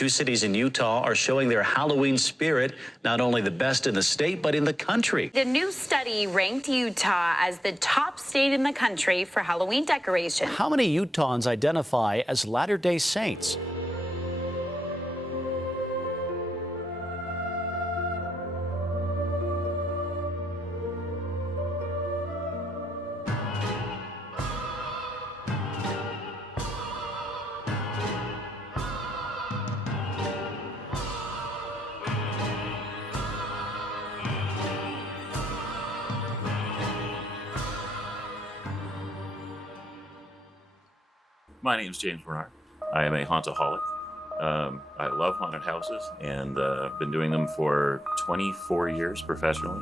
Two cities in Utah are showing their Halloween spirit, not only the best in the state, but in the country. The new study ranked Utah as the top state in the country for Halloween decorations. How many Utahns identify as Latter-day Saints? My name is James Bernard. I am a hauntaholic. I love haunted houses and been doing them for 24 years professionally.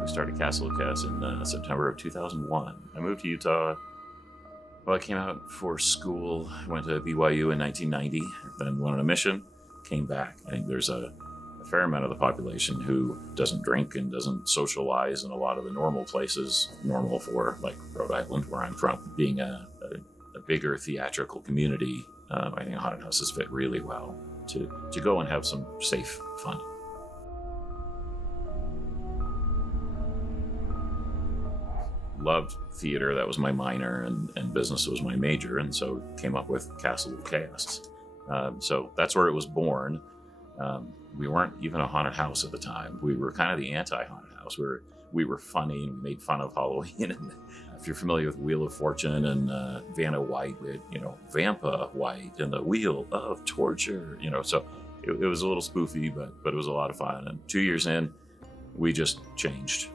We started Castle of Cats in September of 2001. I moved to Utah. Well, I came out for school, went to BYU in 1990, then went on a mission, came back. I think there's a fair amount of the population who doesn't drink and doesn't socialize in a lot of the normal places, normal for like Rhode Island, where I'm from, being a bigger theatrical community. I think haunted houses fit really well to go and have some safe fun. Loved theater, that was my minor, and business was my major, and so came up with Castle of Chaos. So that's where it was born. We weren't even a haunted house at the time. We were kind of the anti-haunted house. We were funny and we made fun of Halloween. And if you're familiar with Wheel of Fortune and Vanna White, we had, Vampa White and the Wheel of Torture, so it was a little spoofy, but it was a lot of fun. And 2 years in, we just changed.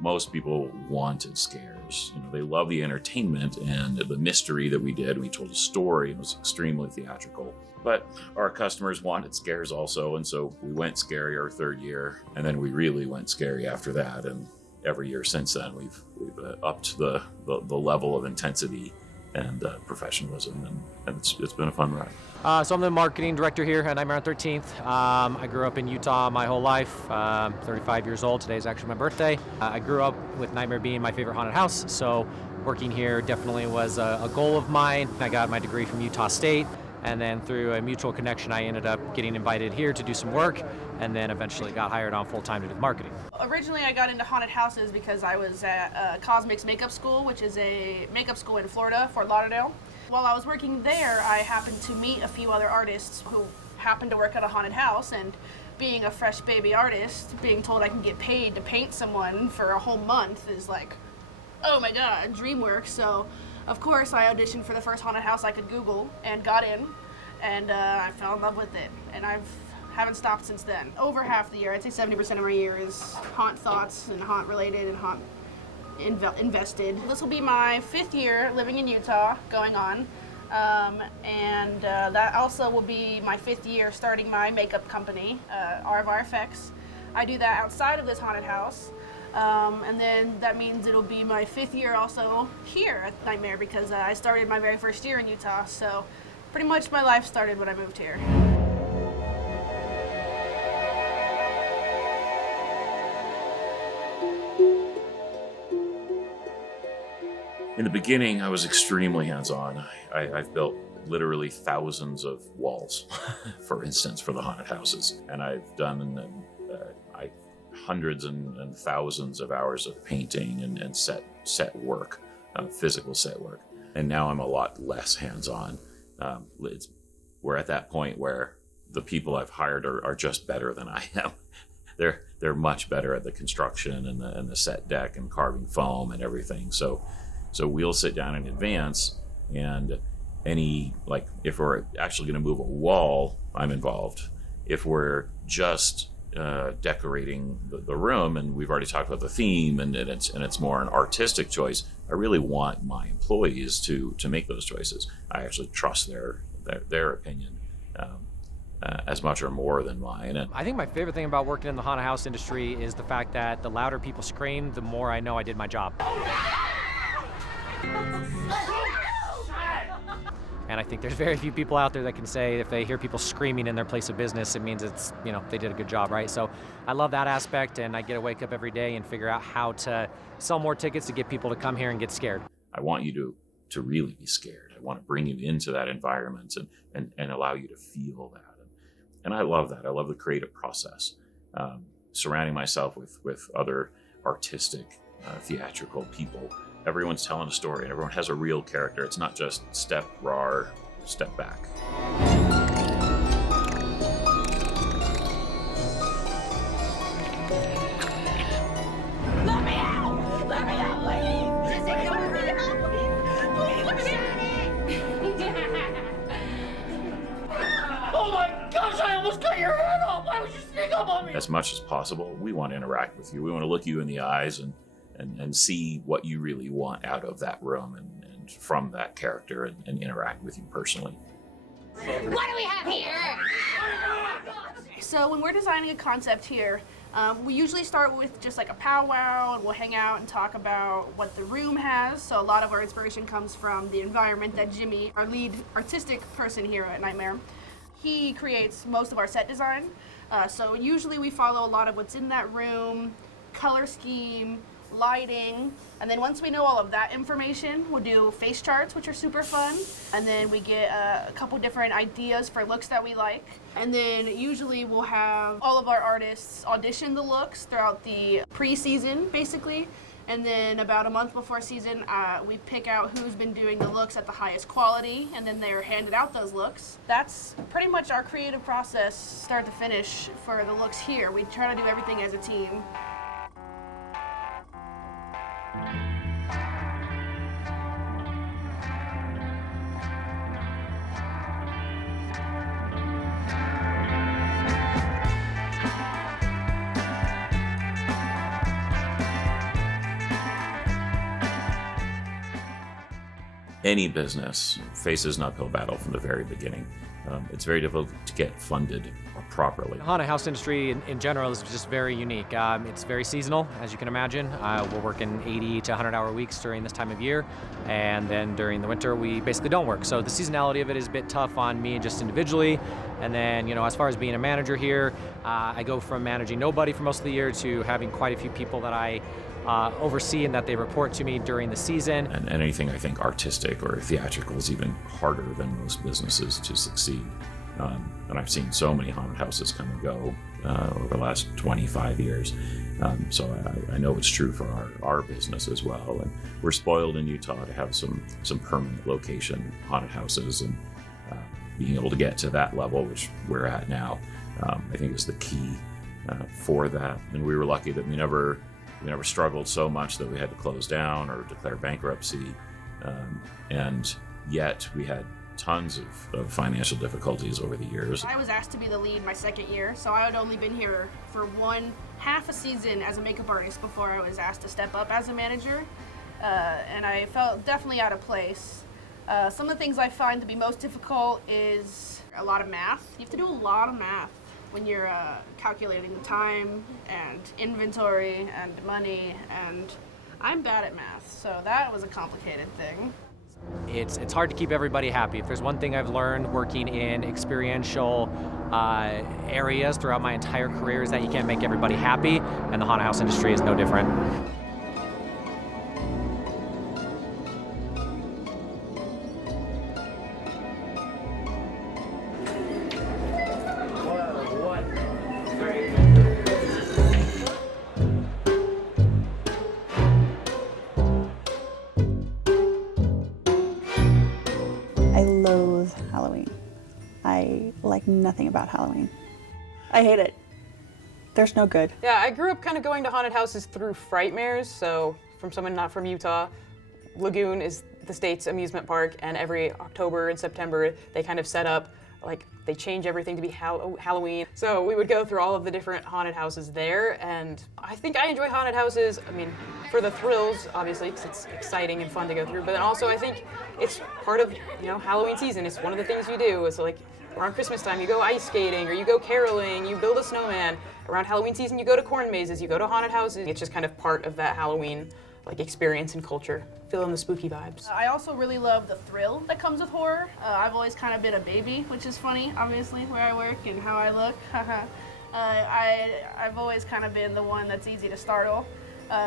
Most people wanted scares. They love the entertainment and the mystery that we did. We told a story. It was extremely theatrical. But our customers wanted scares also, and so we went scary our third year, and then we really went scary after that. And every year since then, we've upped the level of intensity and professionalism, and it's been a fun ride. So I'm the marketing director here at Nightmare on 13th. I grew up in Utah my whole life, 35 years old. Today is actually my birthday. I grew up with Nightmare being my favorite haunted house, so working here definitely was a goal of mine. I got my degree from Utah State, and then through a mutual connection, I ended up getting invited here to do some work, and then eventually got hired on full-time to do marketing. Originally, I got into haunted houses because I was at Cosmix Makeup School, which is a makeup school in Florida, Fort Lauderdale. While I was working there, I happened to meet a few other artists who happened to work at a haunted house, and being a fresh baby artist, being told I can get paid to paint someone for a whole month is like, oh my god, dream work. So, of course, I auditioned for the first haunted house I could Google and got in, and I fell in love with it, and haven't stopped since then. Over half the year, I'd say 70% of my year is haunt thoughts and haunt related and haunt invested. This will be my 5th year living in Utah going on, and that also will be my 5th year starting my makeup company, RFR Effects. I do that outside of this haunted house, and then that means it'll be my 5th year also here at Nightmare, because I started my very first year in Utah, so pretty much my life started when I moved here. In the beginning, I was extremely hands-on. I've built literally thousands of walls, for instance, for the haunted houses. And I've done hundreds and thousands of hours of painting and set work, physical set work. And now I'm a lot less hands-on. We're at that point where the people I've hired are just better than I am. They're much better at the construction and the set deck and carving foam and everything. So we'll sit down in advance, and if we're actually going to move a wall, I'm involved. If we're just decorating the room, and we've already talked about the theme, and it's more an artistic choice, I really want my employees to make those choices. I actually trust their opinion as much or more than mine. And I think my favorite thing about working in the haunted house industry is the fact that the louder people scream, the more I know I did my job. And I think there's very few people out there that can say if they hear people screaming in their place of business, it means it's, they did a good job, right? So I love that aspect, and I get to wake up every day and figure out how to sell more tickets to get people to come here and get scared. I want you to really be scared. I want to bring you into that environment and allow you to feel that. And I love that. I love the creative process. Surrounding myself with other artistic, theatrical people. Everyone's telling a story and everyone has a real character. It's not just step raw, step back. Let me out! Let me out, please! Just ignore her! Please, let me out! Oh my gosh, I almost cut your head off! Why would you sneak up on me? As much as possible, we want to interact with you. We want to look you in the eyes and see what you really want out of that room and from that character and interact with you personally. What do we have here? So when we're designing a concept here, we usually start with just like a powwow, and we'll hang out and talk about what the room has. So a lot of our inspiration comes from the environment that Jimmy, our lead artistic person here at Nightmare, he creates most of our set design. So usually we follow a lot of what's in that room, color scheme, lighting, and then once we know all of that information, we'll do face charts, which are super fun, and then we get a couple different ideas for looks that we like, and then usually we'll have all of our artists audition the looks throughout the pre-season, basically, and then about a month before season, we pick out who's been doing the looks at the highest quality, and then they're handed out those looks. That's pretty much our creative process, start to finish, for the looks here. We try to do everything as a team. Any business faces an uphill battle from the very beginning. It's very difficult to get funded properly. The haunted house industry in general is just very unique. It's very seasonal, as you can imagine. We're working 80 to 100-hour weeks during this time of year, and then during the winter we basically don't work. So the seasonality of it is a bit tough on me just individually. And then, as far as being a manager here, I go from managing nobody for most of the year to having quite a few people that I oversee and that they report to me during the season. And anything I think artistic or theatrical is even harder than most businesses to succeed. And I've seen so many haunted houses come and go over the last 25 years. So I know it's true for our business as well. And we're spoiled in Utah to have some permanent location haunted houses, and being able to get to that level, which we're at now, I think is the key for that. And we were lucky that we never struggled so much that we had to close down or declare bankruptcy. And yet we had tons of financial difficulties over the years. I was asked to be the lead my second year, so I had only been here for half a season as a makeup artist before I was asked to step up as a manager. And I felt definitely out of place. Some of the things I find to be most difficult is a lot of math. You have to do a lot of math when you're calculating the time and inventory and money, and I'm bad at math, so that was a complicated thing. It's hard to keep everybody happy. If there's one thing I've learned working in experiential areas throughout my entire career is that you can't make everybody happy, and the haunted house industry is no different. I loathe Halloween. I like nothing about Halloween. I hate it. There's no good. Yeah, I grew up kind of going to haunted houses through Frightmares, so from someone not from Utah, Lagoon is the state's amusement park, and every October and September they kind of set up, like, they change everything to be Halloween. So we would go through all of the different haunted houses there, and I think I enjoy haunted houses, for the thrills, obviously, because it's exciting and fun to go through, but then also I think it's part of, Halloween season. It's one of the things you do. It's like, around Christmas time, you go ice skating, or you go caroling, you build a snowman. Around Halloween season, you go to corn mazes, you go to haunted houses. It's just kind of part of that Halloween experience and culture. Fill in the spooky vibes. I also really love the thrill that comes with horror. I've always kind of been a baby, which is funny, obviously, where I work and how I look. I've always kind of been the one that's easy to startle.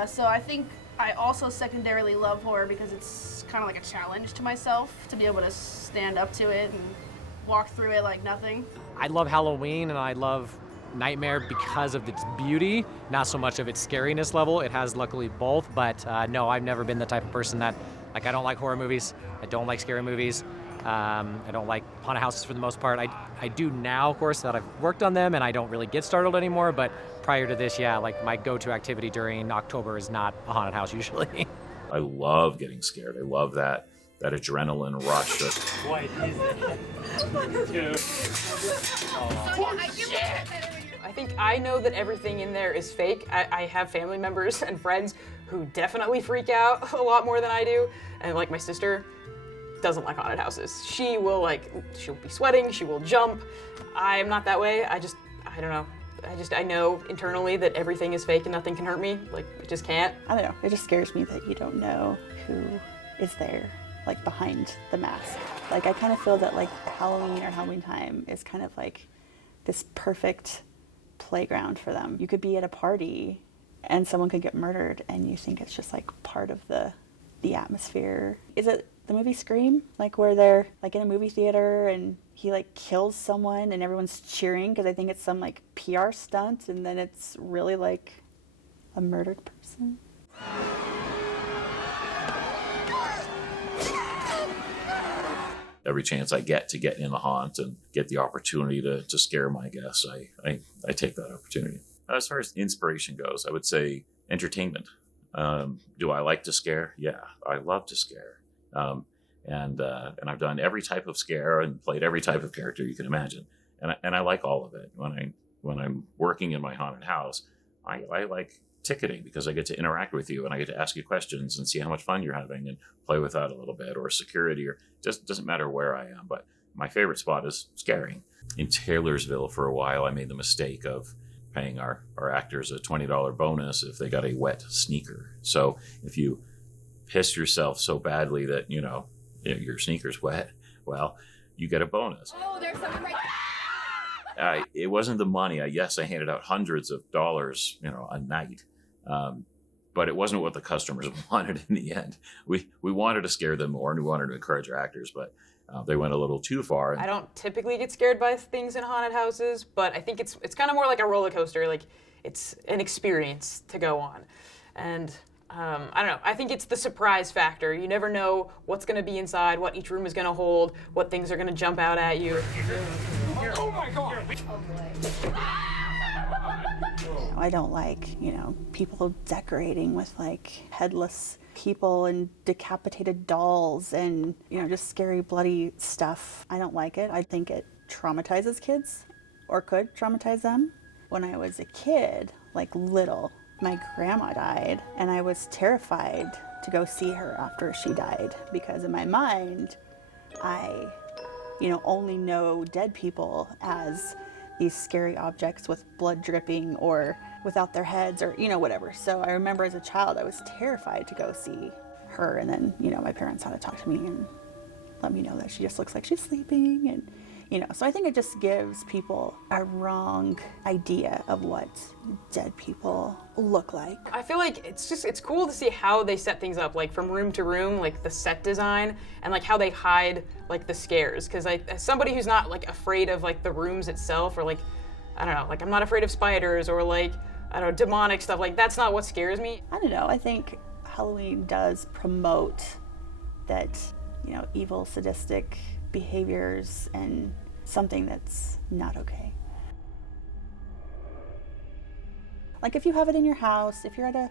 So I think I also secondarily love horror because it's kind of like a challenge to myself to be able to stand up to it and walk through it like nothing. I love Halloween and I love Nightmare because of its beauty, not so much of its scariness level. It has luckily both, but no, I've never been the type of person that, like, I don't like horror movies, I don't like scary movies, I don't like haunted houses for the most part. I do now, of course, that I've worked on them and I don't really get startled anymore, but prior to this, yeah, like my go-to activity during October is not a haunted house usually. I love getting scared. I love that adrenaline rush. What is it? I think I know that everything in there is fake. I have family members and friends who definitely freak out a lot more than I do. And like my sister doesn't like haunted houses. She'll be sweating, she will jump. I am not that way. I don't know. I know internally that everything is fake and nothing can hurt me. Like, it just can't. I don't know. It just scares me that you don't know who is there, like behind the mask. Like, I kind of feel that like Halloween or Halloween time is kind of like this perfect playground for them. You could be at a party and someone could get murdered and you think it's just like part of the atmosphere. Is it the movie Scream? Like where they're like in a movie theater and he like kills someone and everyone's cheering because I think it's some like PR stunt and then it's really like a murdered person. Every chance I get to get in the haunt and get the opportunity to scare my guests, I take that opportunity. As far as inspiration goes, I would say entertainment. Do I like to scare? Yeah, I love to scare. And I've done every type of scare and played every type of character you can imagine. And I like all of it. When I'm working in my haunted house, I like ticketing because I get to interact with you and I get to ask you questions and see how much fun you're having and play with that a little bit, or security, or just doesn't matter where I am. But my favorite spot is scaring. In Taylorsville for a while, I made the mistake of paying our actors a $20 bonus if they got a wet sneaker. So if you piss yourself so badly that, your sneaker's wet, well, you get a bonus. Oh, there's someone right there. It wasn't the money. Yes, I handed out hundreds of dollars, a night. But it wasn't what the customers wanted in the end. We wanted to scare them more and we wanted to encourage our actors, but they went a little too far. I don't typically get scared by things in haunted houses, but I think it's kind of more like a roller coaster. Like, it's an experience to go on. And I don't know. I think it's the surprise factor. You never know what's going to be inside, what each room is going to hold, what things are going to jump out at you. Oh my God! I don't like, people decorating with like headless people and decapitated dolls and, just scary, bloody stuff. I don't like it. I think it traumatizes kids or could traumatize them. When I was a kid, like little, my grandma died and I was terrified to go see her after she died because in my mind, I, only know dead people as these scary objects with blood dripping or without their heads or, whatever. So I remember as a child, I was terrified to go see her. And then, my parents had to talk to me and let me know that she just looks like she's sleeping. And, so I think it just gives people a wrong idea of what dead people look like. I feel like it's cool to see how they set things up, like from room to room, like the set design and like how they hide like the scares. Because as somebody who's not like afraid of like the rooms itself, or like, I don't know, like I'm not afraid of spiders or like, I don't know, demonic stuff, like that's not what scares me. I don't know, I think Halloween does promote that, evil, sadistic behaviors and something that's not okay. Like if you have it in your house, if you're at a,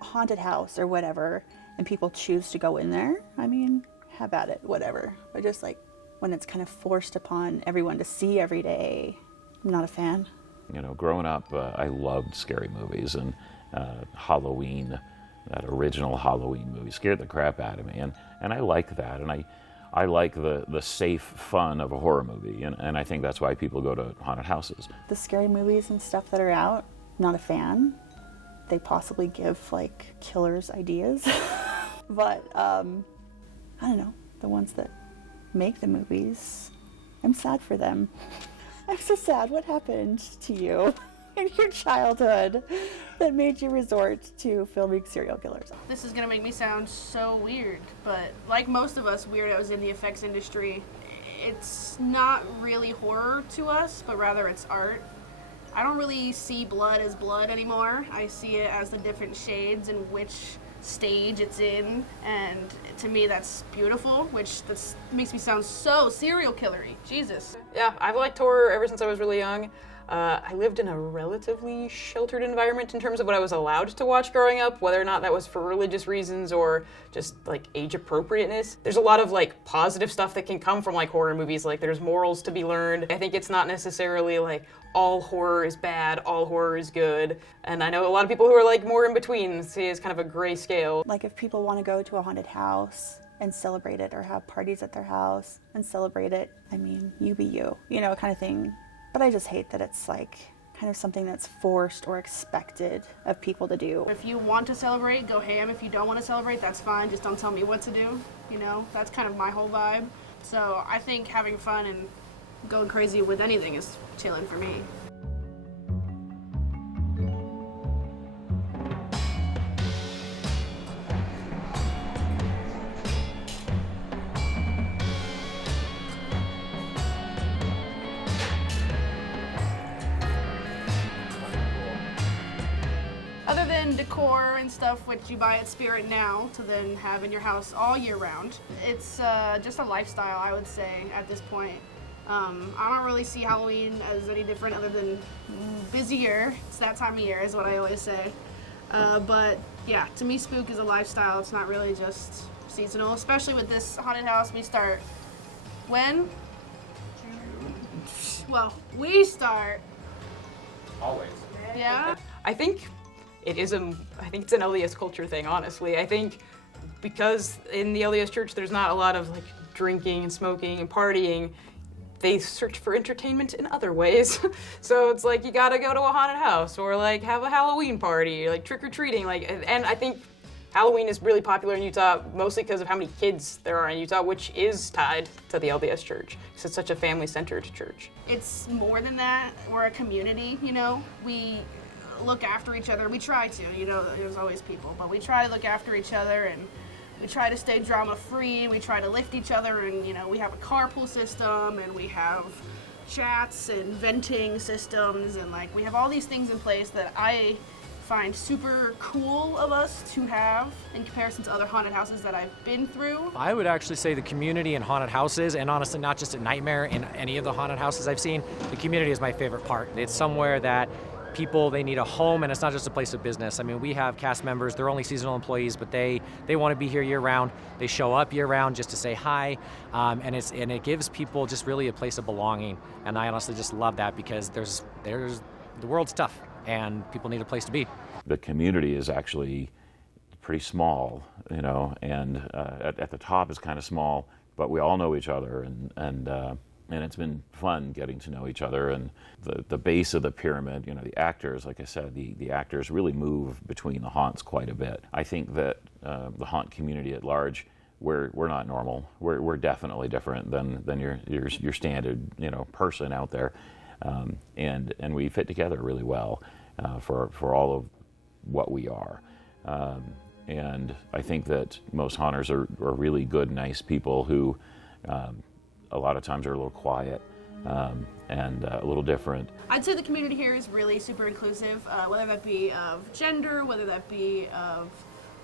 haunted house or whatever, and people choose to go in there, I mean, have at it, whatever. But just like when it's kind of forced upon everyone to see every day, I'm not a fan. Growing up, I loved scary movies, and Halloween, that original Halloween movie, scared the crap out of me, and I like that, and I like the safe fun of a horror movie, and I think that's why people go to haunted houses. The scary movies and stuff that are out, not a fan. They possibly give like killers ideas, but I don't know, the ones that make the movies, I'm sad for them. I'm so sad. What happened to you in your childhood that made you resort to filming serial killers? This is gonna make me sound so weird, but like most of us weirdos in the effects industry, it's not really horror to us, but rather it's art. I don't really see blood as blood anymore. I see it as the different shades in which stage it's in, and to me that's beautiful, which makes me sound so serial killery. Jesus. Yeah, I've liked horror ever since I was really young. I lived in a relatively sheltered environment in terms of what I was allowed to watch growing up, whether or not that was for religious reasons or just like age appropriateness. There's a lot of like positive stuff that can come from like horror movies, like there's morals to be learned. I think it's not necessarily like all horror is bad, all horror is good. And I know a lot of people who are like more in between, see it as kind of a gray scale. Like if people want to go to a haunted house and celebrate it, or have parties at their house and celebrate it, I mean, you be you, you know, kind of thing. But I just hate that it's like kind of something that's forced or expected of people to do. If you want to celebrate, go ham. If you don't want to celebrate, that's fine. Just don't tell me what to do. You know, that's kind of my whole vibe. So I think having fun and going crazy with anything is chilling for me. Other than decor and stuff, which you buy at Spirit now to then have in your house all year round, it's just a lifestyle, I would say, at this point. I don't really see Halloween as any different other than busier. It's that time of year is what I always say. But yeah, to me, spook is a lifestyle. It's not really just seasonal, especially with this haunted house. We start when? Well, we start. Always. Yeah. I think it's an LDS culture thing, honestly. I think because in the LDS church there's not a lot of like drinking and smoking and partying, they search for entertainment in other ways. So it's like you gotta go to a haunted house or like have a Halloween party or like trick-or-treating. And I think Halloween is really popular in Utah mostly because of how many kids there are in Utah, which is tied to the LDS church because it's such a family-centered church. It's more than that. We're a community, you know. We look after each other. We try to, you know, there's always people, but we try to look after each other, and we try to stay drama-free. We try to lift each other, and, you know, we have a carpool system, and we have chats and venting systems, and, like, we have all these things in place that I find super cool of us to have in comparison to other haunted houses that I've been through. I would actually say the community in haunted houses, and honestly not just at Nightmare, in any of the haunted houses I've seen, the community is my favorite part. It's somewhere that people, they need a home, and it's not just a place of business. I mean, we have cast members, they're only seasonal employees, but they want to be here year round. They show up year round just to say hi, and it gives people just really a place of belonging. And I honestly just love that because there's the world's tough and people need a place to be. The community is actually pretty small, you know, and at the top is kind of small, but we all know each other, and it's been fun getting to know each other. And the base of the pyramid, you know, the actors, like I said, the actors really move between the haunts quite a bit. I think that the haunt community at large, we're not normal. We're definitely different than your standard, you know, person out there, and we fit together really well for all of what we are. And I think that most haunters are really good, nice people who a lot of times are a little quiet and a little different. I'd say the community here is really super inclusive, whether that be of gender, whether that be of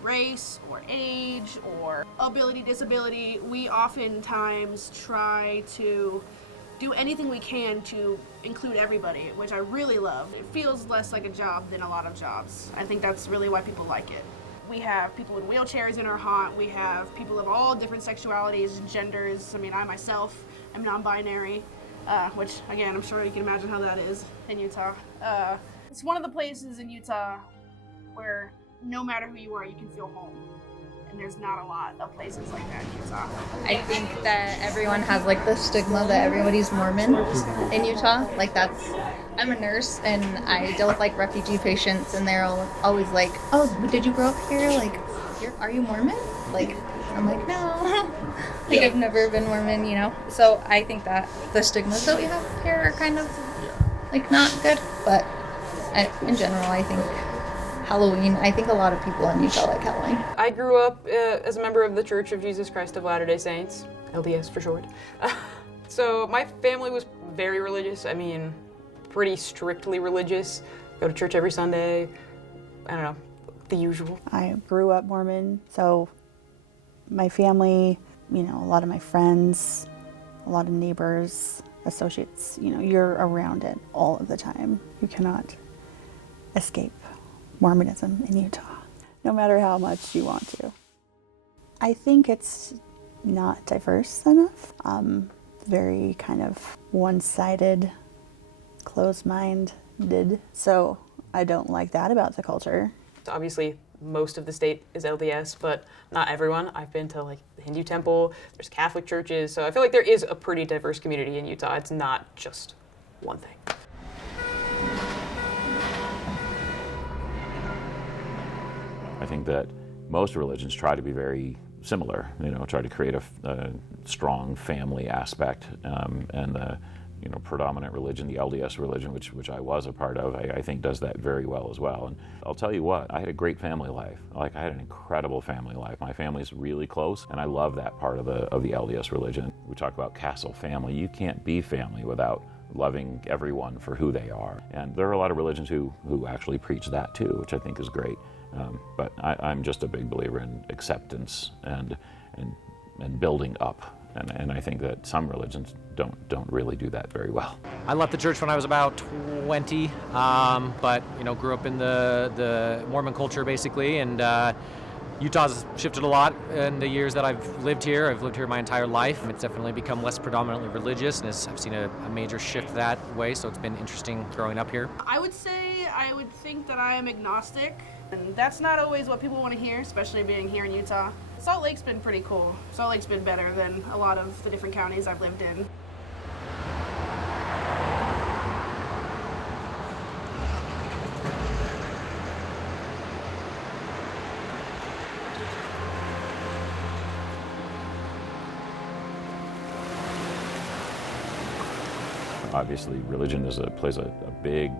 race or age or ability, disability. We oftentimes try to do anything we can to include everybody, which I really love. It feels less like a job than a lot of jobs. I think that's really why people like it. We have people in wheelchairs in our haunt. We have people of all different sexualities and genders. I mean, I myself am non-binary, which, again, I'm sure you can imagine how that is in Utah. It's one of the places in Utah where no matter who you are, you can feel home. And there's not a lot of places like that in Utah. I think that everyone has like the stigma that everybody's Mormon in Utah. Like I'm a nurse and I deal with like refugee patients, and they're always like, "Oh, did you grow up here? Like, are you Mormon?" Like, I'm like, "No." Like, I've never been Mormon, you know? So I think that the stigmas that we have here are kind of like not good. But in general, I think Halloween, I think a lot of people in Utah like Halloween. I grew up as a member of the Church of Jesus Christ of Latter-day Saints, LDS for short. So my family was very religious. I mean, pretty strictly religious. Go to church every Sunday. I don't know, the usual. I grew up Mormon, so my family, you know, a lot of my friends, a lot of neighbors, associates, you know, you're around it all of the time. You cannot escape Mormonism in Utah, no matter how much you want to. I think it's not diverse enough. Very kind of one-sided, closed-minded. So I don't like that about the culture. Obviously, most of the state is LDS, but not everyone. I've been to like the Hindu temple, there's Catholic churches, so I feel like there is a pretty diverse community in Utah. It's not just one thing. I think that most religions try to be very similar, you know, try to create a strong family aspect, and the, you know, predominant religion, the LDS religion, which I was a part of, I think does that very well as well. And I'll tell you what, I had a great family life. Like, I had an incredible family life. My family's really close, and I love that part of the LDS religion. We talk about castle family. You can't be family without loving everyone for who they are. And there are a lot of religions who actually preach that too, which I think is great. But I'm just a big believer in acceptance and building up. And I think that some religions don't really do that very well. I left the church when I was about 20, but you know, grew up in the Mormon culture basically, and Utah's shifted a lot in the years that I've lived here. I've lived here my entire life. It's definitely become less predominantly religious, and I've seen a major shift that way, so it's been interesting growing up here. I would think that I am agnostic, and that's not always what people want to hear, especially being here in Utah. Salt Lake's been pretty cool. Salt Lake's been better than a lot of the different counties I've lived in. Obviously, religion plays a big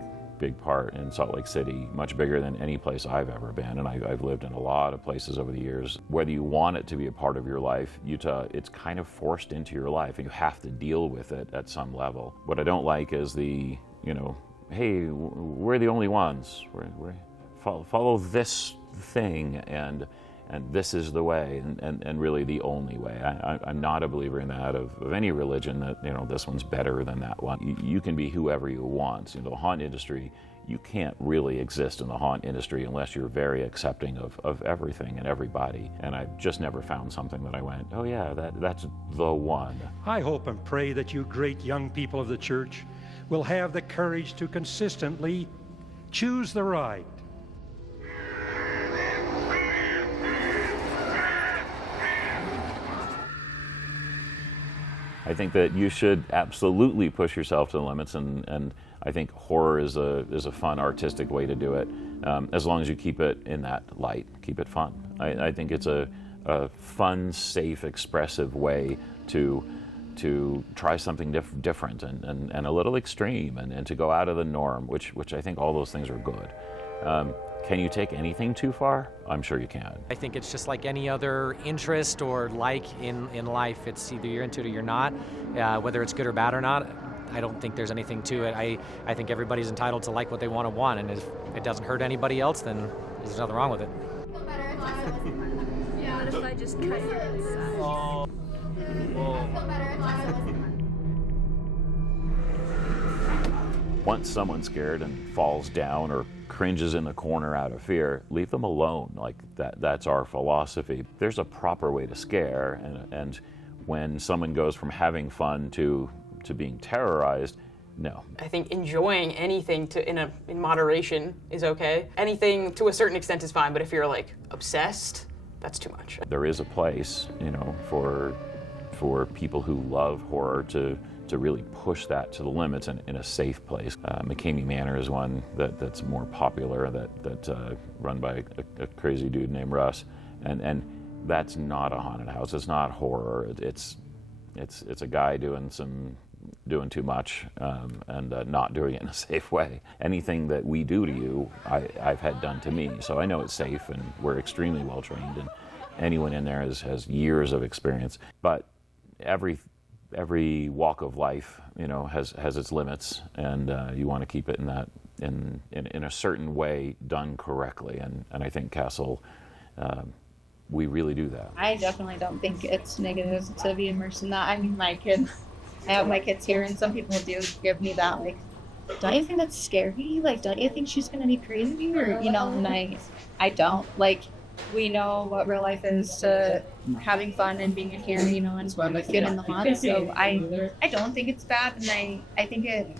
part in Salt Lake City, much bigger than any place I've ever been, and I've lived in a lot of places over the years. Whether you want it to be a part of your life, Utah, it's kind of forced into your life, and you have to deal with it at some level. What I don't like is the, you know, hey, we're the only ones. We're follow this thing, and this is the way, and really the only way. I'm not a believer in that of any religion, that, you know, this one's better than that one. You can be whoever you want. You know, the haunt industry, you can't really exist in the haunt industry unless you're very accepting of everything and everybody. And I've just never found something that I went, oh yeah, that's the one. I hope and pray that you great young people of the church will have the courage to consistently choose the right. I think that you should absolutely push yourself to the limits, and I think horror is a fun artistic way to do it, as long as you keep it in that light, keep it fun. I think it's a fun, safe, expressive way to try something different and a little extreme, and to go out of the norm, which I think all those things are good. Can you take anything too far? I'm sure you can. I think it's just like any other interest or like in life. It's either you're into it or you're not, whether it's good or bad or not. I don't think there's anything to it. I think everybody's entitled to like what they want, and if it doesn't hurt anybody else, then there's nothing wrong with it. Yeah, what if I just cut it inside? Once someone's scared and falls down or cringes in the corner out of fear, leave them alone. Like that's our philosophy. There's a proper way to scare, and when someone goes from having fun to being terrorized, no. I think enjoying anything in moderation is okay. Anything to a certain extent is fine, but if you're like obsessed, that's too much. There is a place, you know, for people who love horror to really push that to the limits in a safe place. McCamey Manor is one that's more popular, that's run by a crazy dude named Russ, and that's not a haunted house. It's not horror. It's a guy doing too much and not doing it in a safe way. Anything that we do to you, I've had done to me, so I know it's safe, and we're extremely well trained, and anyone in there has years of experience. But every every walk of life, has its limits, and you want to keep it in that in a certain way done correctly. And I think Castle, we really do that. I definitely don't think it's negative to be immersed in that. I mean, I have my kids here, and some people do give me that, like, don't you think that's scary? Like, don't you think she's gonna be crazy? Or, and I don't. Like, we know what real life is to having fun and being here, and good in the hot. So I don't think it's bad, and I think it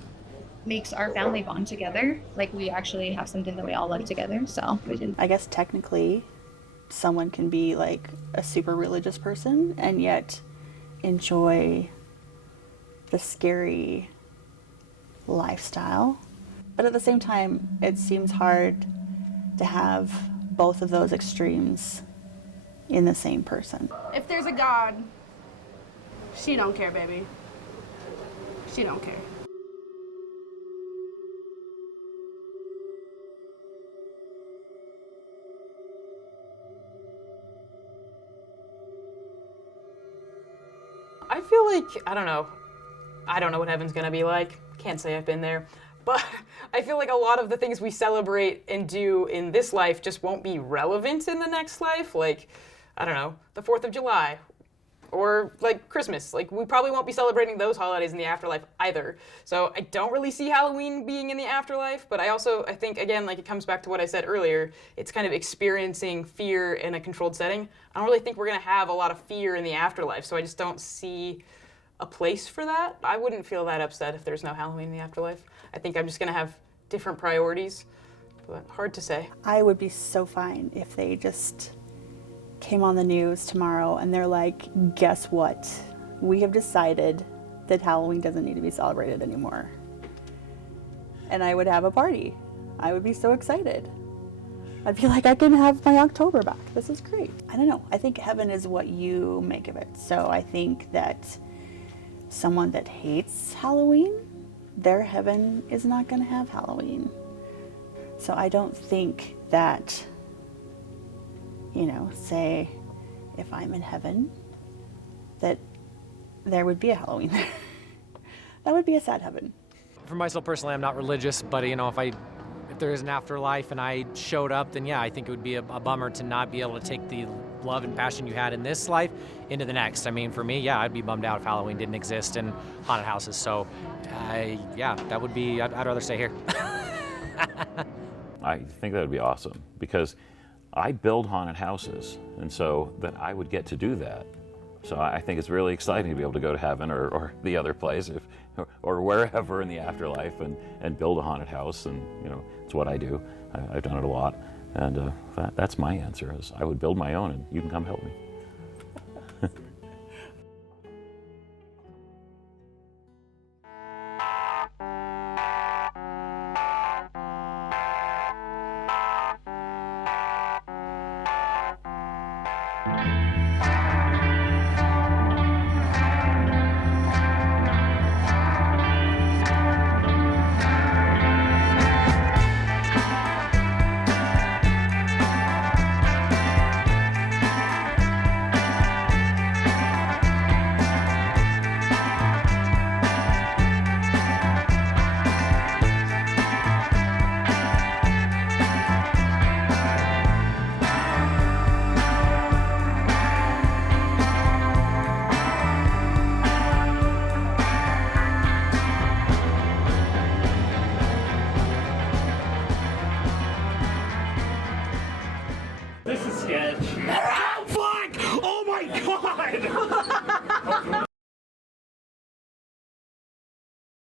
makes our family bond together. Like, we actually have something that we all like together. So I guess technically someone can be like a super religious person and yet enjoy the scary lifestyle. But at the same time, it seems hard to have both of those extremes in the same person. If there's a God, she don't care, baby. She don't care. I feel like, I don't know what heaven's gonna be like. Can't say I've been there. But I feel like a lot of the things we celebrate and do in this life just won't be relevant in the next life. Like, I don't know, the 4th of July or like Christmas. Like, we probably won't be celebrating those holidays in the afterlife either. So I don't really see Halloween being in the afterlife, but I think, again, like, it comes back to what I said earlier. It's kind of experiencing fear in a controlled setting. I don't really think we're gonna have a lot of fear in the afterlife, so I just don't see a place for that. I wouldn't feel that upset if there's no Halloween in the afterlife. I think I'm just gonna have different priorities, but hard to say. I would be so fine if they just came on the news tomorrow and they're like, guess what? We have decided that Halloween doesn't need to be celebrated anymore. And I would have a party. I would be so excited. I'd be like, I can have my October back. This is great. I don't know. I think heaven is what you make of it. So I think that someone that hates Halloween, their heaven is not going to have Halloween. So I don't think that, say if I'm in heaven, that there would be a Halloween there. That would be a sad heaven. For myself personally, I'm not religious, but if there is an afterlife and I showed up, then yeah, I think it would be a bummer to not be able to take the love and passion you had in this life into the next. I mean, for me, yeah, I'd be bummed out if Halloween didn't exist in haunted houses. So, that would be, I'd rather stay here. I think that would be awesome because I build haunted houses, and so that I would get to do that. So I think it's really exciting to be able to go to heaven or the other place or wherever in the afterlife and build a haunted house, and it's what I do. I've done it a lot, and that's my answer is I would build my own, and you can come help me. This is sketch.